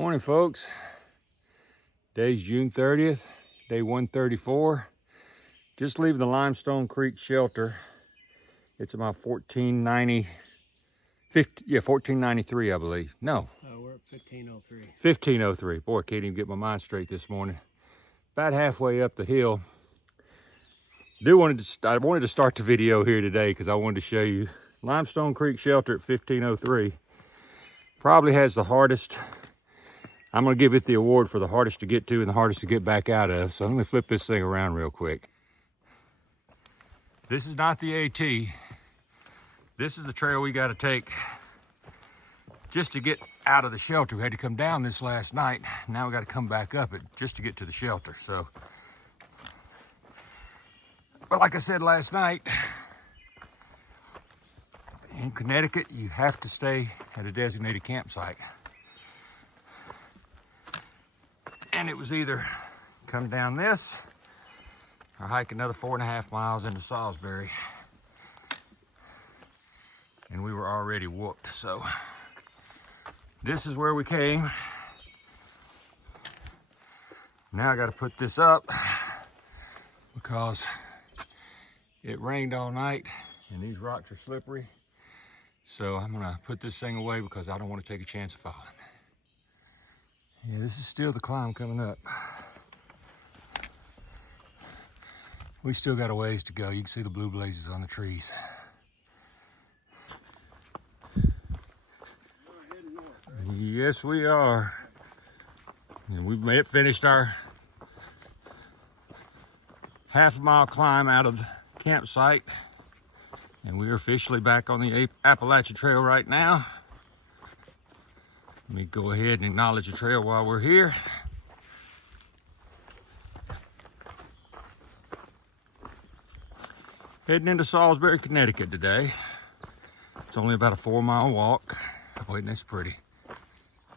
Morning, folks. Today's June 30th, day 134. Just leaving the Limestone Creek shelter. It's about 1493, I believe. No. We're at 1503. 1503. Boy, I can't even get my mind straight this morning. About halfway up the hill. I wanted to start the video here today because I wanted to show you Limestone Creek shelter at 1503. Probably has the hardest. I'm going to give it the award for the hardest to get to and the hardest to get back out of. So I'm going to flip this thing around real quick. This is not the AT. This is the trail we got to take just to get out of the shelter. We had to come down this last night. Now we got to come back up it just to get to the shelter. So, but like I said last night, in Connecticut, you have to stay at a designated campsite. And it was either come down this or hike another 4.5 miles into Salsbury. And we were already whooped, so this is where we came. Now I got to put this up because it rained all night and these rocks are slippery. So I'm gonna put this thing away because I don't want to take a chance of falling. Yeah, this is still the climb coming up. We still got a ways to go. You can see the blue blazes on the trees. Yes, we are. And we've finished our half-mile climb out of the campsite. And we are officially back on the Appalachian Trail right now. Let me go ahead and acknowledge the trail while we're here. Heading into Salsbury, Connecticut today. It's only about a 4-mile walk. Oh, isn't this pretty?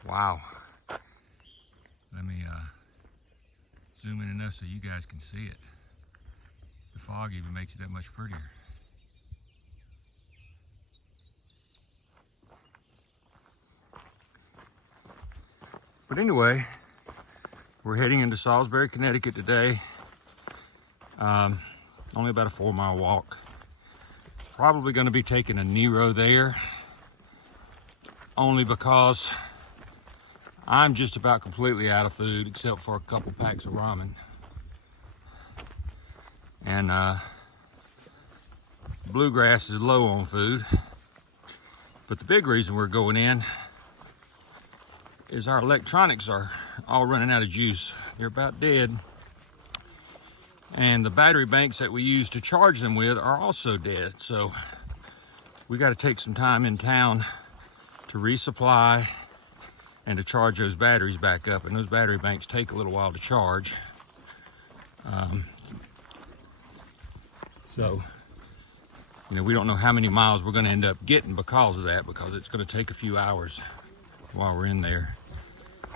Wow. Let me zoom in enough so you guys can see it. The fog even makes it that much prettier. But anyway, we're heading into Salsbury, Connecticut today. Only about a 4-mile walk. Probably going to be taking a Nero there, only because I'm just about completely out of food except for a couple packs of ramen. And Bluegrass is low on food. But the big reason we're going in is our electronics are all running out of juice. They're about dead. And the battery banks that we use to charge them with are also dead. So we got to take some time in town to resupply and to charge those batteries back up. And those battery banks take a little while to charge. So, you know, we don't know how many miles we're going to end up getting because of that, because it's going to take a few hours while we're in there.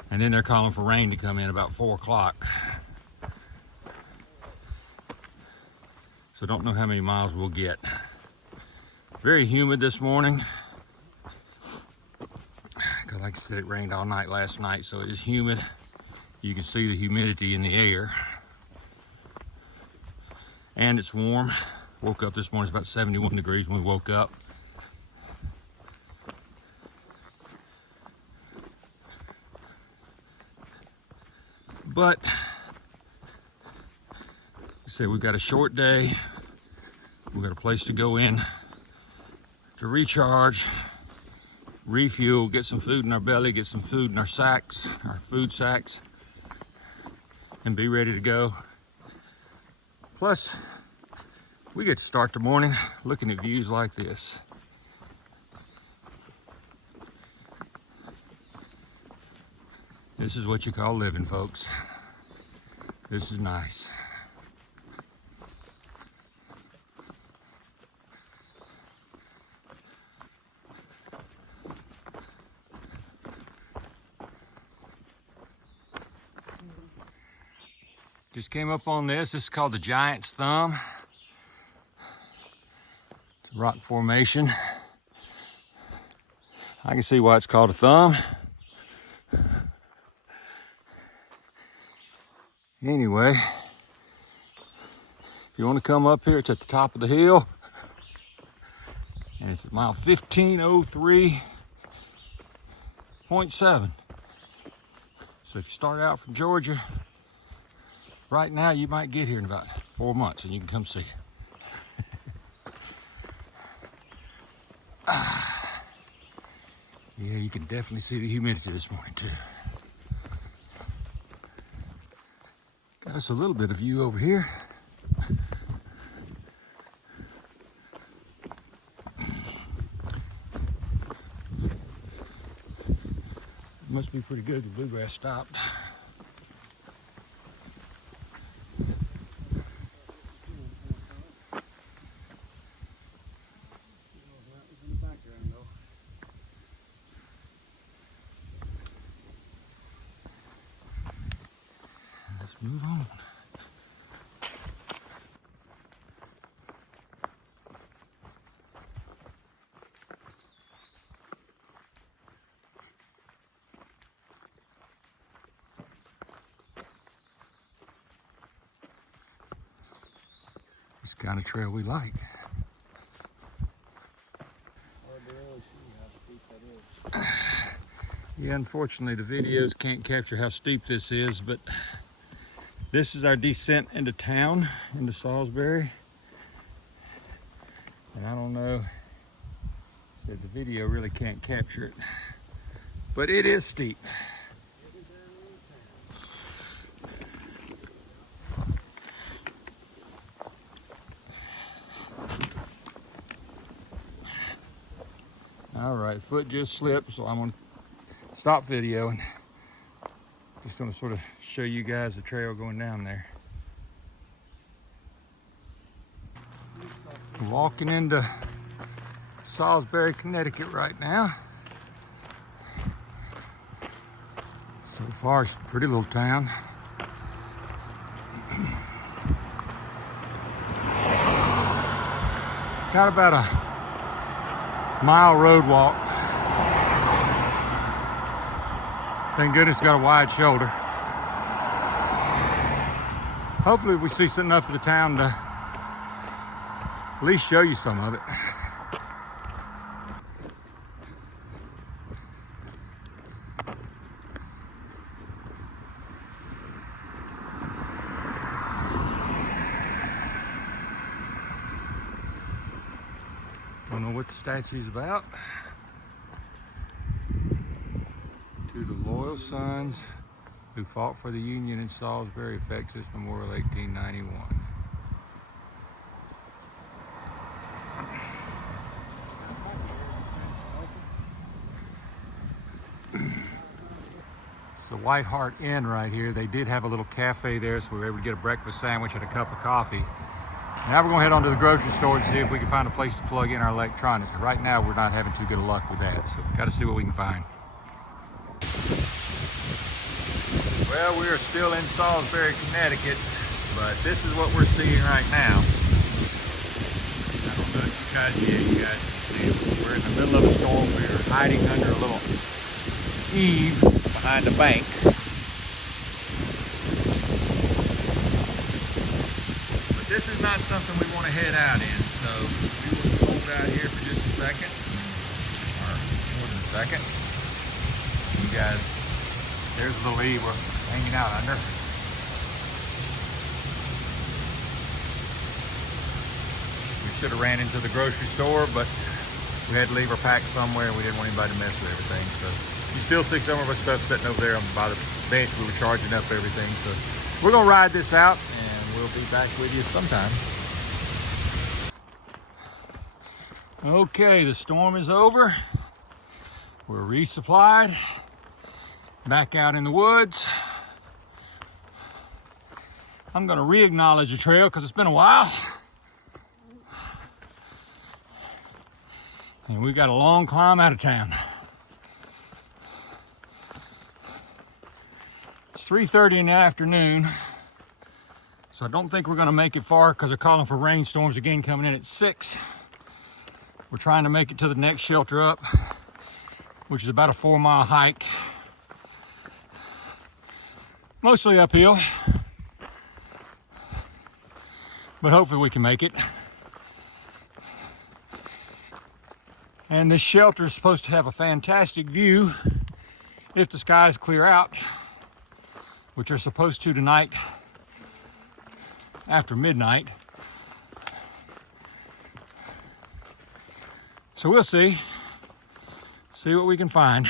And then they're calling for rain to come in about 4 o'clock. So don't know how many miles we'll get. Very humid this morning. Cause like I said, it rained all night last night, so it is humid. You can see the humidity in the air. And it's warm. Woke up this morning, it's about 71 degrees when we woke up. But so we've got a short day. We've got a place to go in to recharge, refuel, get some food in our belly, get some food in our sacks, our food sacks, and be ready to go. Plus, we get to start the morning looking at views like this. This is what you call living, folks. This is nice. Just came up on this. This is called the Giant's Thumb. It's a rock formation. I can see why it's called a thumb. Anyway, if you want to come up here, it's at the top of the hill. And it's at mile 1503.7. So if you start out from Georgia, right now you might get here in about 4 months and you can come see it. Yeah, you can definitely see the humidity this morning too. Got us a little bit of view over here. It must be pretty good. The bluegrass stopped. Let's move on. It's the kind of trail we like. Yeah, unfortunately the videos can't capture how steep this is, but this is our descent into town, into Salsbury. And I don't know, said the video really can't capture it, but it is steep. All right, foot just slipped, so I'm gonna stop video and just gonna sort of show you guys the trail going down there. I'm walking into Salsbury, Connecticut right now. So far, it's a pretty little town. Got about a mile road walk. Thank goodness got a wide shoulder. Hopefully we see enough of the town to at least show you some of it. Don't know what the statue's about. To the loyal sons who fought for the Union in Salsbury, Texas, Memorial, 1891. It's the White Hart Inn right here. They did have a little cafe there, so we were able to get a breakfast sandwich and a cup of coffee. Now we're going to head on to the grocery store and see if we can find a place to plug in our electronics. Right now we're not having too good of luck with that, so got to see what we can find. Well, we are still in Salsbury, Connecticut, but this is what we're seeing right now. I don't know if you guys can see it. We're in the middle of a storm. We're hiding under a little eave behind a bank. But this is not something we want to head out in, so we will hold out here for just a second, or more than a second. You guys, there's a little eave we're hanging out under. We should have ran into the grocery store, but we had to leave our pack somewhere and we didn't want anybody to mess with everything. So you still see some of our stuff sitting over there by the bench. We were charging up everything. So we're gonna ride this out and we'll be back with you sometime. Okay, the storm is over. We're resupplied. Back out in the woods. I'm gonna re-acknowledge the trail because it's been a while. And we got a long climb out of town. It's 3:30 in the afternoon, so I don't think we're gonna make it far because they're calling for rainstorms again coming in at 6. We're trying to make it to the next shelter up, which is about a 4-mile hike. Mostly uphill. but hopefully we can make it. And this shelter is supposed to have a fantastic view if the skies clear out, which are supposed to tonight after midnight. So we'll see what we can find.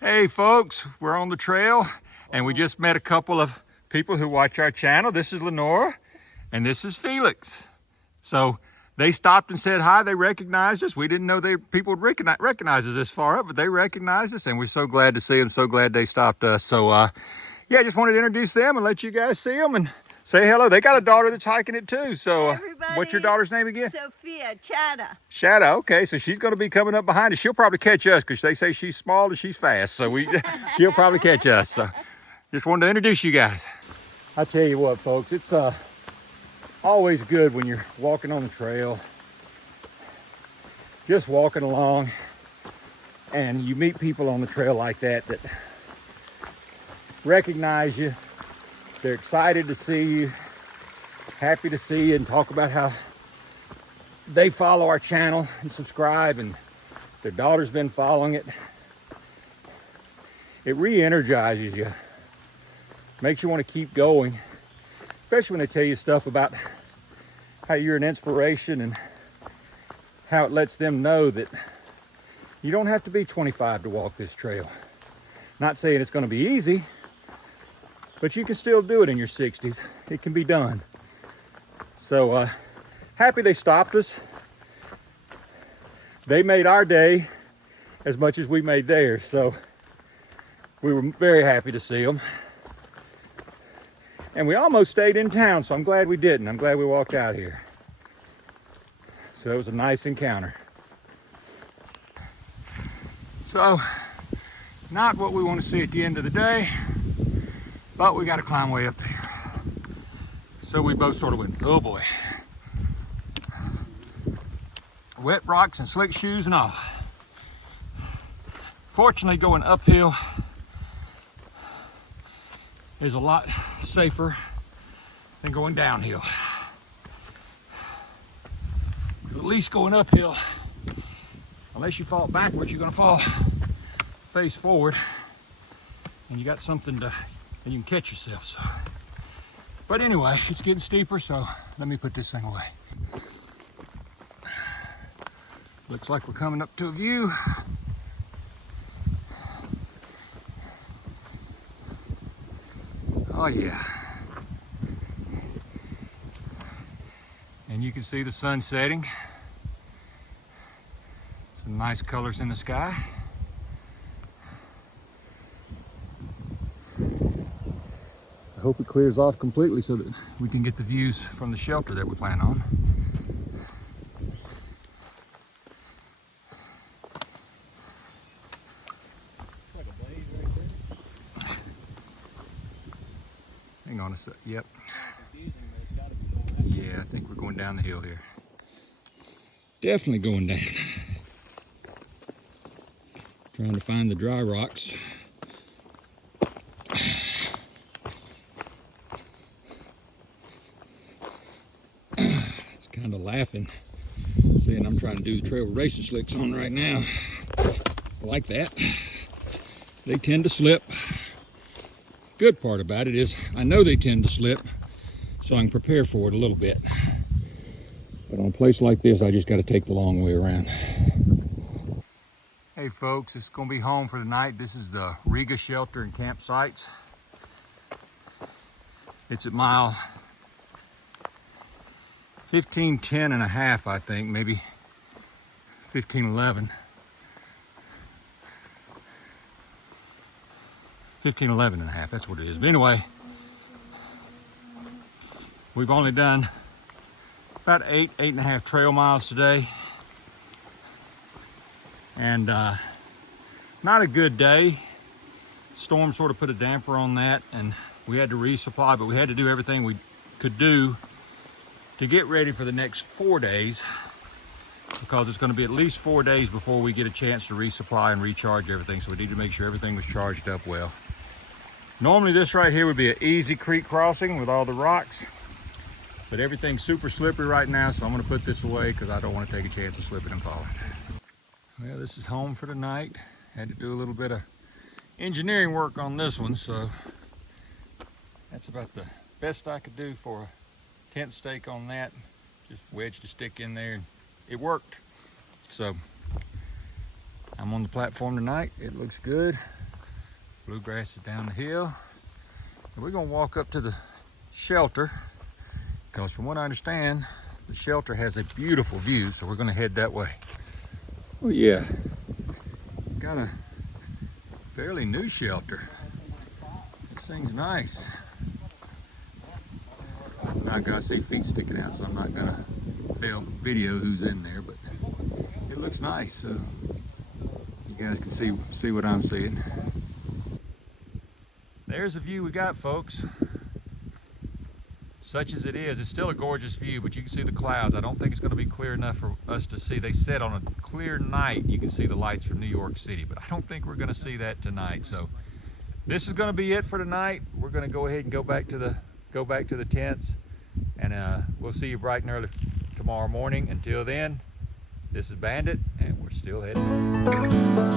Hey folks, we're on the trail and we just met a couple of people who watch our channel. This is Lenora and this is Felix. So they stopped and said hi. They recognized us. We didn't know people would recognize us this far up, but they recognized us and we're so glad to see them. So glad they stopped us. So yeah, just wanted to introduce them and let you guys see them and say hello. They got a daughter that's hiking it too. So what's your daughter's name again? Sophia, Chada. Chada, okay. So she's going to be coming up behind us. She'll probably catch us because they say she's small and she's fast. So she'll probably catch us. So just wanted to introduce you guys. I tell you what, folks, it's always good when you're walking on the trail, just walking along, and you meet people on the trail like that recognize you. They're excited to see you, happy to see you, and talk about how they follow our channel and subscribe, and their daughter's been following it. It re-energizes you, makes you want to keep going, especially when they tell you stuff about how you're an inspiration and how it lets them know that you don't have to be 25 to walk this trail. Not saying it's going to be easy, but you can still do it in your 60s. It can be done. So happy they stopped us. They made our day as much as we made theirs. So we were very happy to see them. And we almost stayed in town, so I'm glad we didn't. I'm glad we walked out here. So it was a nice encounter. So, not what we want to see at the end of the day, but we got to climb way up there. So we both sort of went, oh boy. Wet rocks and slick shoes and all. Fortunately, going uphill is a lot safer than going downhill. At least going uphill, unless you fall backwards, you're gonna fall face forward, and you got something and you can catch yourself. So, but anyway, it's getting steeper, so let me put this thing away. Looks like we're coming up to a view. Oh yeah. And you can see the sun setting. Some nice colors in the sky. I hope it clears off completely so that we can get the views from the shelter that we plan on. Hang on a sec. Yep. Yeah, I think we're going down the hill here. Definitely going down. Trying to find the dry rocks. It's kind of laughing, saying I'm trying to do the trail racing slicks on right now. Like that. They tend to slip. Good part about it is I know they tend to slip, so I can prepare for it a little bit. But on a place like this, I just got to take the long way around. Hey folks, it's going to be home for the night. This is the Riga Shelter and Campsites. It's at mile 1510 and a half, I think, maybe 1511. 1511 and a half, that's what it is. But anyway, we've only done about eight and a half trail miles today. And not a good day. Storm sort of put a damper on that and we had to resupply, but we had to do everything we could do to get ready for the next 4 days, because it's going to be at least 4 days before we get a chance to resupply and recharge everything. So we need to make sure everything was charged up well. Normally this right here would be an easy creek crossing with all the rocks, but everything's super slippery right now, so I'm gonna put this away because I don't want to take a chance of slipping and falling. Well, this is home for the night. Had to do a little bit of engineering work on this one, so that's about the best I could do for a tent stake on that. Just wedged a stick in there and it worked. So I'm on the platform tonight. It looks good. Bluegrass is down the hill. And we're gonna walk up to the shelter because from what I understand, the shelter has a beautiful view, so we're gonna head that way. Oh yeah, got a fairly new shelter. This thing's nice. I gotta see feet sticking out, so I'm not gonna video who's in there, but it looks nice, so you guys can see what I'm seeing. There's the view we got, folks. Such as it is, it's still a gorgeous view, but you can see the clouds. I don't think it's going to be clear enough for us to see. They said on a clear night you can see the lights from New York City, but I don't think we're going to see that tonight. So this is going to be it for tonight. We're going to go ahead and go back to the tents, and we'll see you bright and early tomorrow morning. Until then, this is Bandit, and we're still heading home.